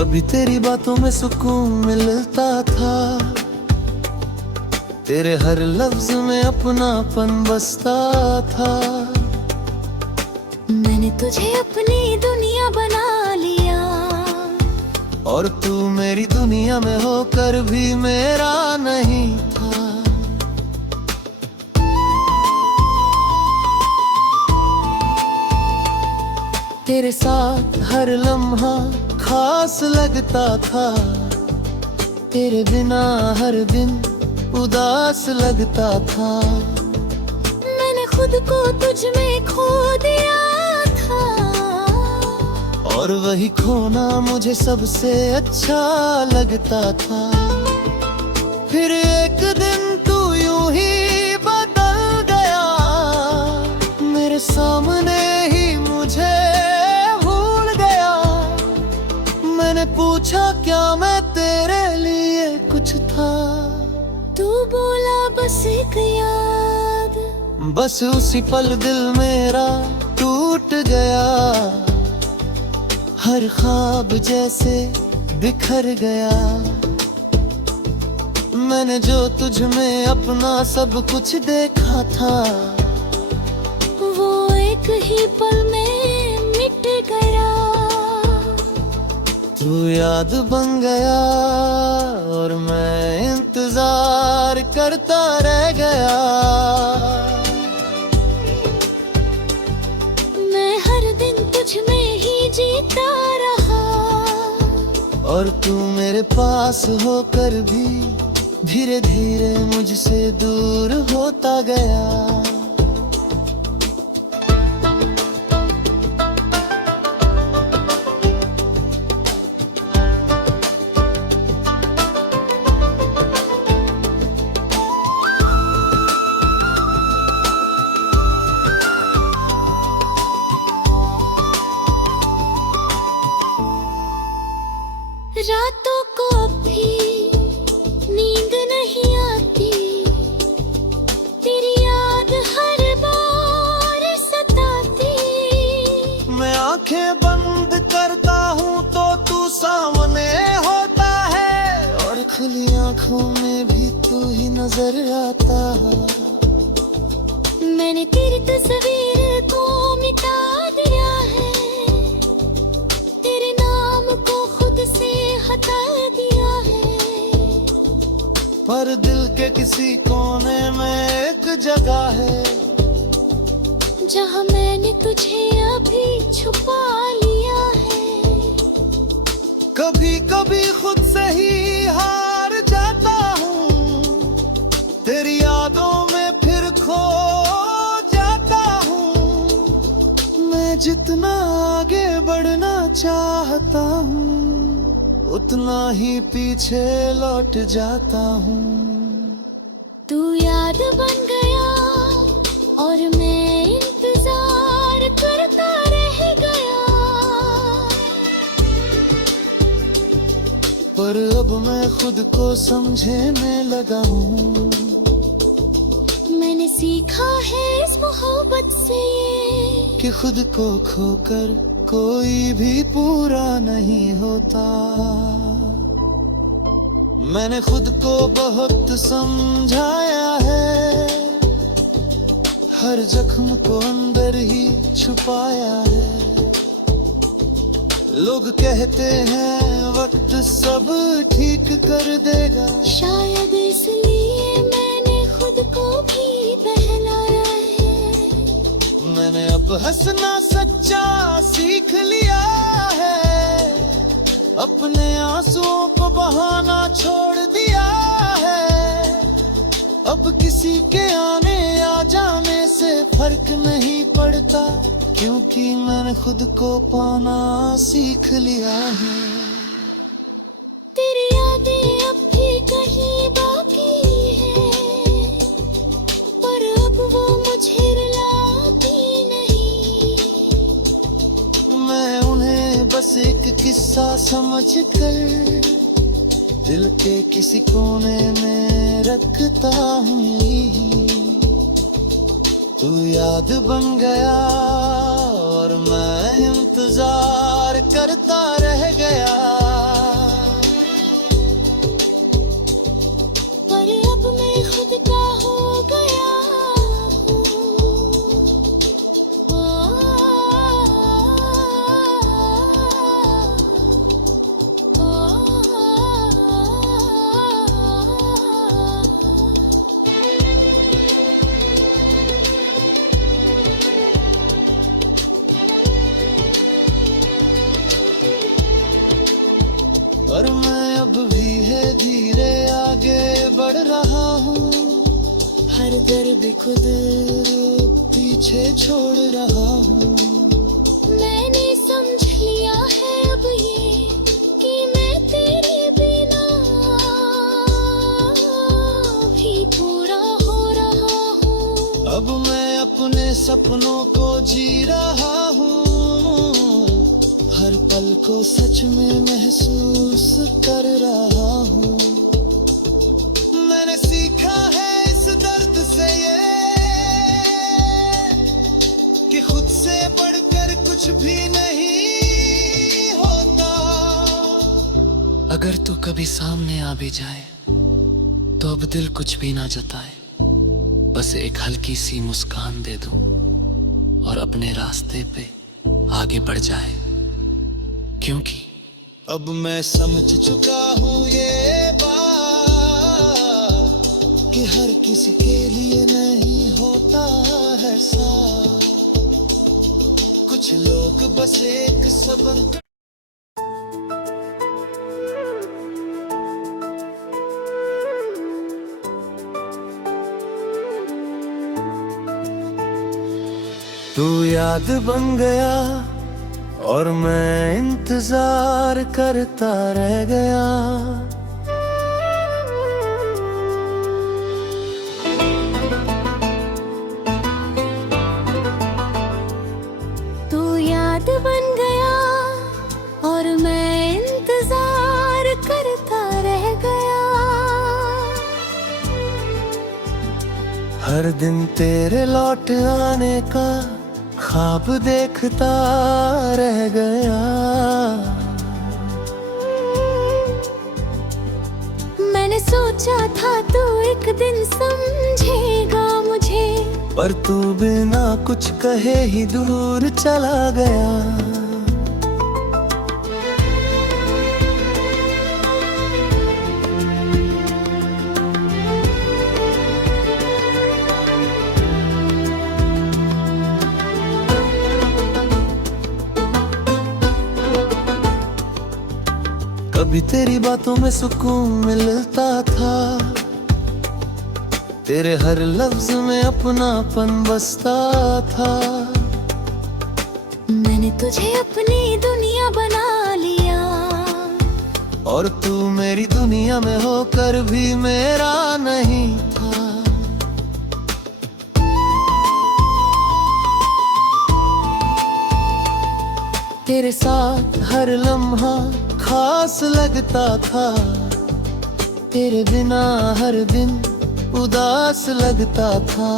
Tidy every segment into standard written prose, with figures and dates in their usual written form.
कभी तेरी बातों में सुकून मिलता था, तेरे हर लफ्ज में अपनापन बसता था। मैंने तुझे अपनी दुनिया बना लिया, और तू मेरी दुनिया में होकर भी मेरा नहीं था। तेरे साथ हर लम्हा खास लगता था, तेरे बिना हर दिन उदास लगता था। मैंने खुद को तुझ में खो दिया था, और वही खोना मुझे सबसे अच्छा लगता था। फिर एक दिन तू यूं ही बदल गया, मेरे सामने ही मुझे भूल गया। मैंने पूछा क्या मैं तेरे लिए कुछ था, तू बोला बस एक याद। बस उसी पल दिल मेरा टूट गया, हर ख्वाब जैसे बिखर गया। मैंने जो तुझ में अपना सब कुछ देखा था, वो एक ही पल में मिट गया। तू याद बन गया और मैं इंतजार करता रह गया। मैं हर दिन तुझ में ही जीता रहा, और तू मेरे पास होकर भी धीरे धीरे मुझसे दूर होता गया। रातों को भी नींद नहीं आती, तेरी याद हर बार सताती। मैं आंखें बंद करता हूँ तो तू सामने होता है, और खुली आंखों में भी तू ही नजर आता है। मैंने तेरी तस्वीर को मिटा दिया है, तेरे नाम को खुद से हटा दिया है। पर दिल के किसी कोने में एक जगह है, जहाँ मैंने तुझे अभी छुपा लिया है। कभी कभी खुद से ही हार जाता हूँ, तेरी यादों में फिर खो जाता हूँ। मैं जितना आगे बढ़ना चाहता हूँ, उतना ही पीछे लौट जाता हूँ। तू याद बन गया और मैं इंतजार करता रह गया। पर अब मैं खुद को समझने लगा हूँ, मैंने सीखा है इस मोहब्बत से ये, कि खुद को खोकर कोई भी पूरा नहीं होता। मैंने खुद को बहुत समझाया है, हर जख्म को अंदर ही छुपाया है। लोग कहते हैं वक्त सब ठीक कर देगा, शायद इसलिए मैंने खुद को भी बहलाया है। मैंने अब हंसना सच्चा सीख लिया है, अपने आंसुओं को बहाना छोड़ दिया है। अब किसी के आने आ जाने से फर्क नहीं पड़ता, क्योंकि मैंने खुद को पाना सीख लिया है। तेरी यादें अब भी कहीं बाकी है, पर अब वो मुझे रुलाती नहीं। मैं उन्हें बस एक किस्सा समझकर दिल के किसी कोने में रखता हूँ। तू याद बन गया और मैं इंतजार करता रह गया। पर मैं अब भी है धीरे आगे बढ़ रहा हूँ। हर दर्द खुद पीछे छोड़ रहा हूँ। मैंने समझ लिया है अब ये कि मैं तेरे बिना भी पूरा हो रहा हूँ। अब मैं अपने सपनों को जी रहा हूँ। हर पल को सच में महसूस कर रहा हूँ। मैंने सीखा है इस दर्द से ये कि खुद से बढ़कर कुछ भी नहीं होता। अगर तू कभी सामने आ भी जाए तो अब दिल कुछ भी ना जताए, बस एक हल्की सी मुस्कान दे दूं और अपने रास्ते पे आगे बढ़ जाए। क्योंकि अब मैं समझ चुका हूँ ये बात कि हर किसी के लिए नहीं होता है साथ। कुछ लोग बस एक सबक तू याद बन गया और मैं इंतजार करता रह गया। तू याद बन गया और मैं इंतजार करता रह गया। हर दिन तेरे लौट आने का ख्वाब देखता रह गया। मैंने सोचा था तू एक दिन समझेगा मुझे, पर तू बिना कुछ कहे ही दूर चला गया। कभी तेरी बातों में सुकून मिलता था, तेरे हर लफ्ज में अपनापन बसता था। मैंने तुझे अपनी दुनिया बना लिया और तू मेरी दुनिया में होकर भी मेरा नहीं था। तेरे साथ हर लम्हा खास लगता था, तेरे बिना हर दिन उदास लगता था।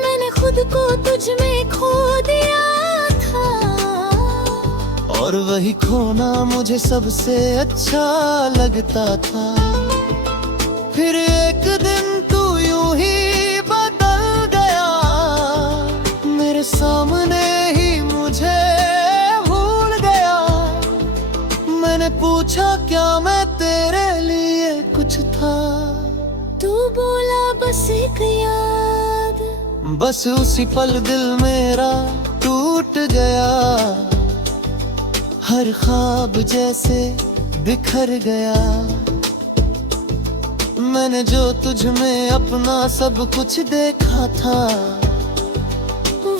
मैंने खुद को तुझ में खो दिया था और वही खोना मुझे सबसे अच्छा लगता था। फिर एक दिन तू यूं ही बदल गया, मेरे सामने ही मुझे भूल गया। मैंने पूछा क्या मैं तेरे लिए कुछ था, तू बोला बस एक याद। बस उसी पल दिल मेरा टूट गया, हर ख्वाब जैसे बिखर गया। मैंने जो तुझ में अपना सब कुछ देखा था,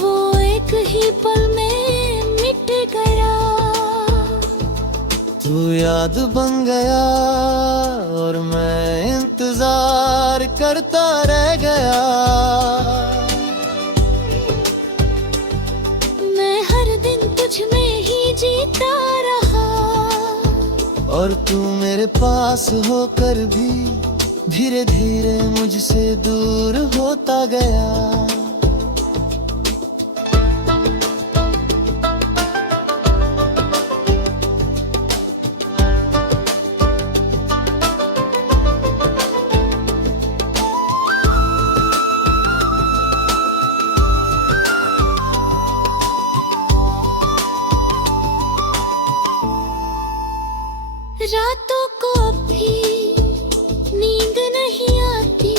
वो एक ही पल में मिट गया। तू याद बन गया और मैं इंतजार करता रह गया। मैं हर दिन तुझ में ही जीता रहा और तू मेरे पास होकर भी धीरे धीरे मुझसे दूर होता गया। रातों को भी नींद नहीं आती,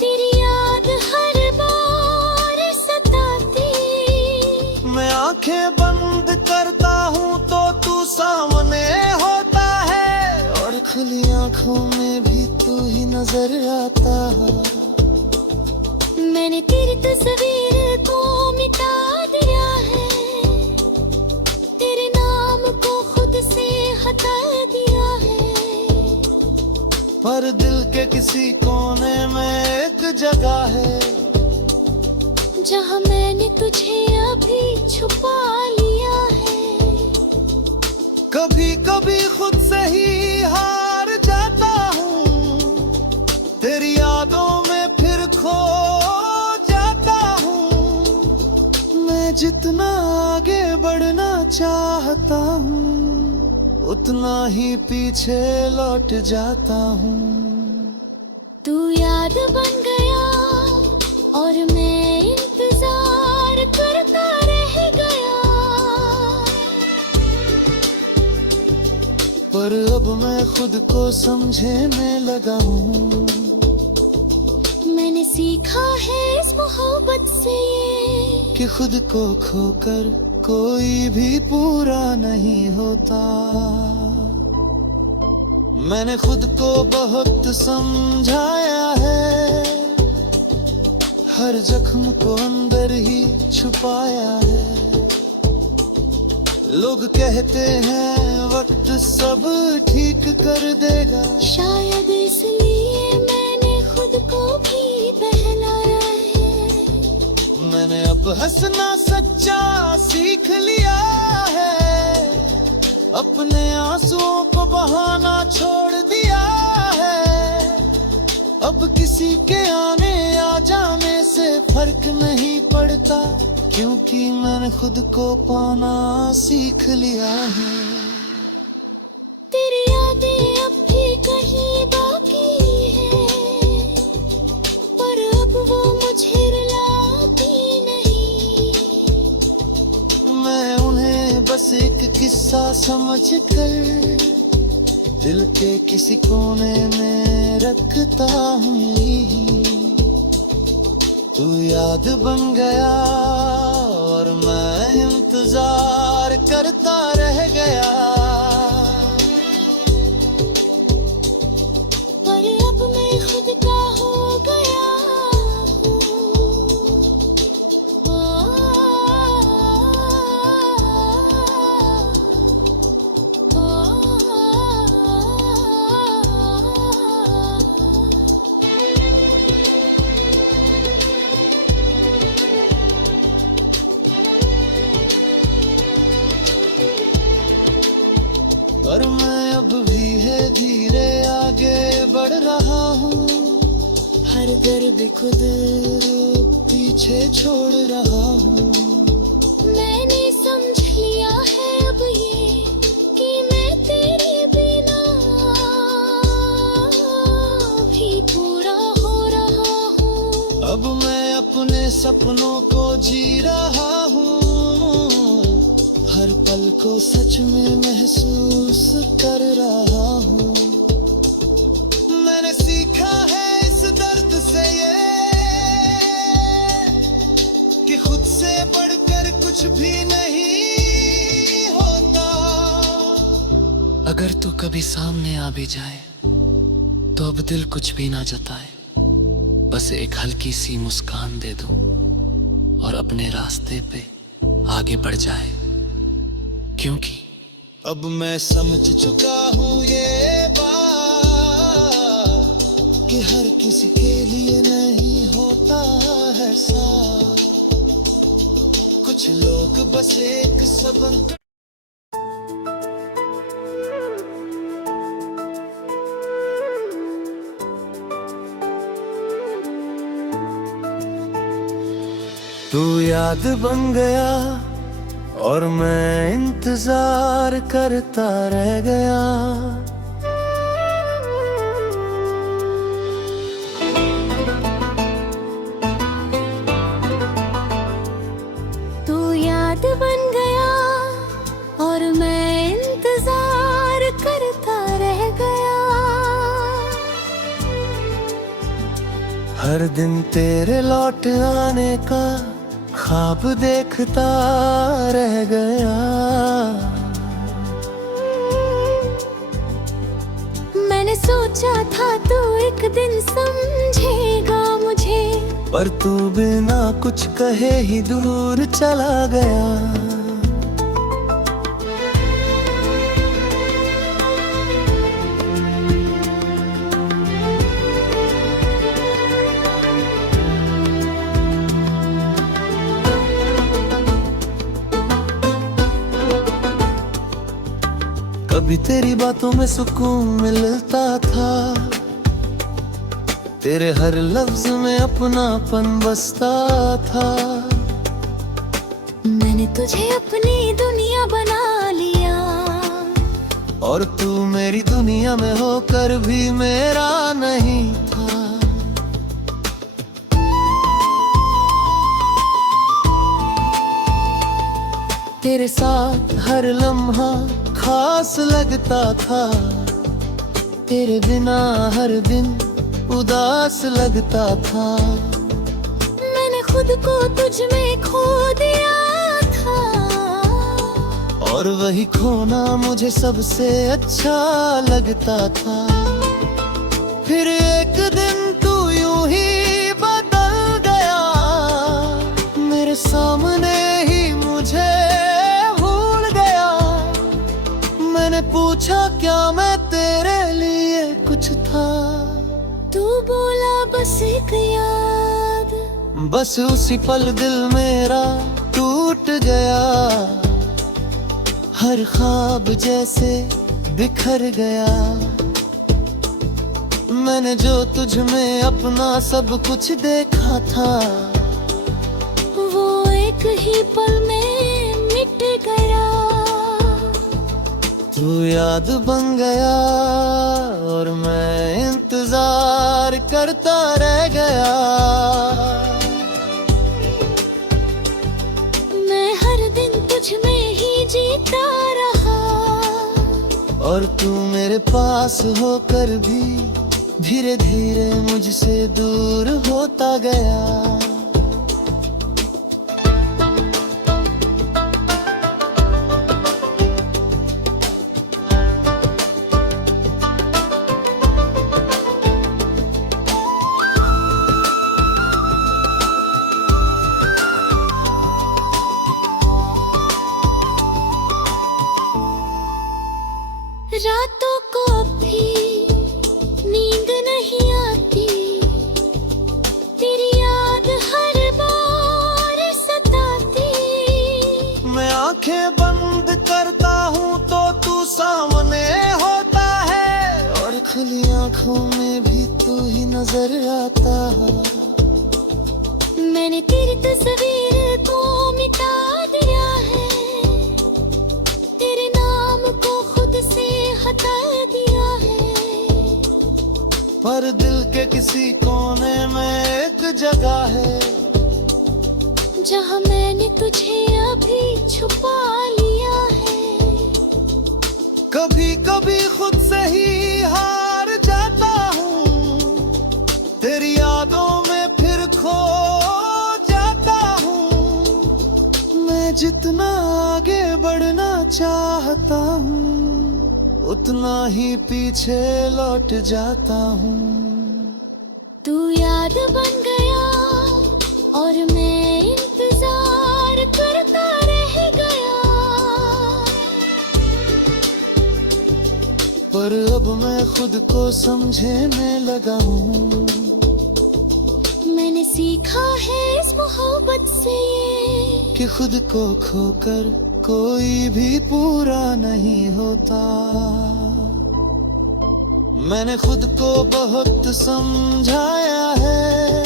तेरी याद हर बार सताती। मैं आंखें बंद करता हूँ तो तू सामने आंखों में भी तू ही नजर आता। मैंने तेरी तस्वीर को मिटा दिया है, तेरे नाम को खुद से हटा दिया है। पर दिल के किसी कोने में एक जगह है, जहाँ मैंने तुझे अभी छुपा लिया है। कभी कभी खुद से ही हार जाता हूँ, तेरी यादों में फिर खो जाता हूँ। मैं जितना आगे बढ़ना चाहता हूँ, उतना ही पीछे लौट जाता हूँ। तू याद बन गया और मैं इंतजार करता रह गया। पर अब मैं खुद को समझने लगा हूँ। मैंने सीखा है इस मोहब्बत से ये, कि खुद को खोकर कोई भी पूरा नहीं होता। मैंने खुद को बहुत समझाया है, हर जख्म को अंदर ही छुपाया है। लोग कहते हैं वक्त सब ठीक कर देगा, शायद इसलिए मैंने खुद को भी बहलाया है। मैंने अब हंसना सच्चा सीख लिया है, अपने आंसुओं को बहाना छोड़ दिया है। अब किसी के आने आ जाने से फर्क नहीं पड़ता, क्योंकि मैंने खुद को पाना सीख लिया है। तेरी यादें अब भी कहीं बाकी है, पर अब वो मुझे रुलाती नहीं। मैं उन्हें बस एक किस्सा समझकर दिल के किसी कोने में रखता हूँ। तू याद बन गया और मैं इंतजार करता रह गया। पर अब मैं खुद का हो गया हूँ। पर मैं अब भी है धीरे आगे बढ़ रहा हूँ, हर दर्द खुद पीछे छोड़ रहा हूँ। मैंने समझ लिया है अब ये कि मैं तेरे बिना भी पूरा हो रहा हूँ। अब मैं अपने सपनों को जी रहा हूँ, हर पल को सच में महसूस कर रहा हूँ। मैंने सीखा है इस दर्द से ये, कि खुद से बढ़कर कुछ भी नहीं होता। अगर तू कभी सामने आ भी जाए तो अब दिल कुछ भी ना जताए, बस एक हल्की सी मुस्कान दे दूं और अपने रास्ते पे आगे बढ़ जाए। क्योंकि अब मैं समझ चुका हूँ ये बात, कि हर किसी के लिए नहीं होता है साथ। कुछ लोग बस एक सबक तू याद बन गया और मैं इंतजार करता रह गया। तू याद बन गया और मैं इंतजार करता रह गया। हर दिन तेरे लौट आने का ख्वाब देखता रह गया। मैंने सोचा सोचा था तू एक दिन समझेगा मुझे, पर तू बिना कुछ कहे ही दूर चला गया। कभी तेरी बातों में सुकून मिलता था, तेरे हर लफ्ज में अपनापन बसता था। मैंने तुझे अपनी दुनिया बना लिया, और तू मेरी दुनिया में होकर भी मेरा नहीं था। तेरे साथ हर लम्हा खास लगता था, तेरे बिना हर दिन उदास लगता था। मैंने खुद को तुझ में खो दिया था, और वही खोना मुझे सबसे अच्छा लगता था। फिर एक दिन तू यूं ही बदल गया, मेरे सामने ही मुझे भूल गया। मैंने पूछा क्या मैं तेरे लिए कुछ था, तू बोला बस एक याद। बस उसी पल दिल मेरा टूट गया, हर ख्वाब जैसे बिखर गया। मैंने जो तुझ में अपना सब कुछ देखा था, वो एक ही पल में मिट गया। तू याद बन गया और मैं इंतजार करता रह गया। मैं हर दिन तुझ में ही जीता रहा, और तू मेरे पास होकर भी धीरे धीरे मुझसे दूर होता गया। रातों को भी नींद नहीं आती, तेरी याद हर बार सताती। मैं आंखें बंद करता हूँ तो तू सामने होता है, और खुली आंखों में भी तू ही नजर आता है। मैंने तेरी तस्वीर को मिटा दिया है, तेरे नाम को खुद से हटा दिया है। पर दिल के किसी कोने में एक जगह है, जहाँ मैंने तुझे अभी छुपा लिया है। कभी कभी खुद से ही हार जाता हूँ, तेरी यादों में फिर खो जाता हूँ। मैं जितना आगे बढ़ना चाहता हूँ, उतना ही पीछे लौट जाता हूँ। तू याद बन गया और मैं इंतजार करता रह गया। पर अब मैं खुद को समझने लगा हूँ, मैंने सीखा है इस मोहब्बत से ये, कि खुद को खोकर कोई भी पूरा नहीं होता। मैंने खुद को बहुत समझाया है,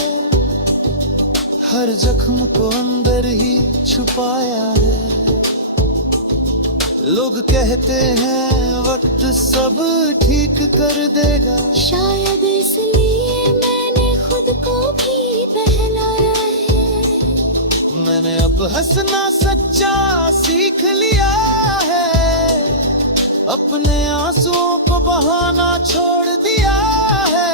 हर जख्म को अंदर ही छुपाया है। लोग कहते हैं वक्त सब ठीक कर देगा, शायद इसलिए मैंने खुद को भी बहलाया है। मैंने अब हंसना सच्चा सीख लिया है, अपने आंसुओं को बहाना छोड़ दिया है।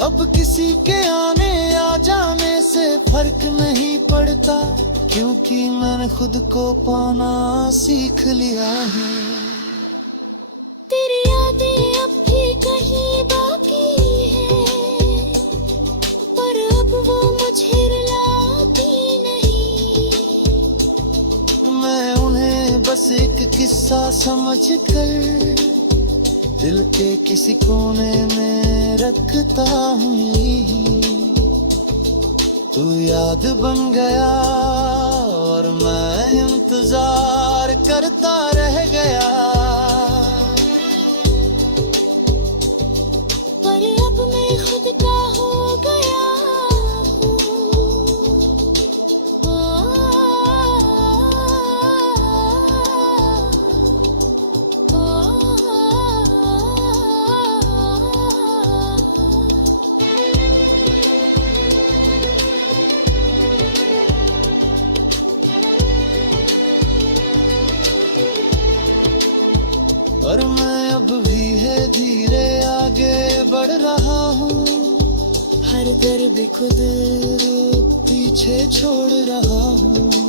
अब किसी के आने आ जाने से फर्क नहीं पड़ता, क्योंकि मैंने खुद को पाना सीख लिया है। तेरी यादें अब भी कहीं बस एक किस्सा समझ कर दिल के किसी कोने में रखता हूँ। तू याद बन गया और मैं इंतजार करता रह गया। पर अब मैं खुद का हो गया हूँ। पर मैं अब भी है धीरे आगे बढ़ रहा हूँ। हर दर्द खुद पीछे छोड़ रहा हूँ।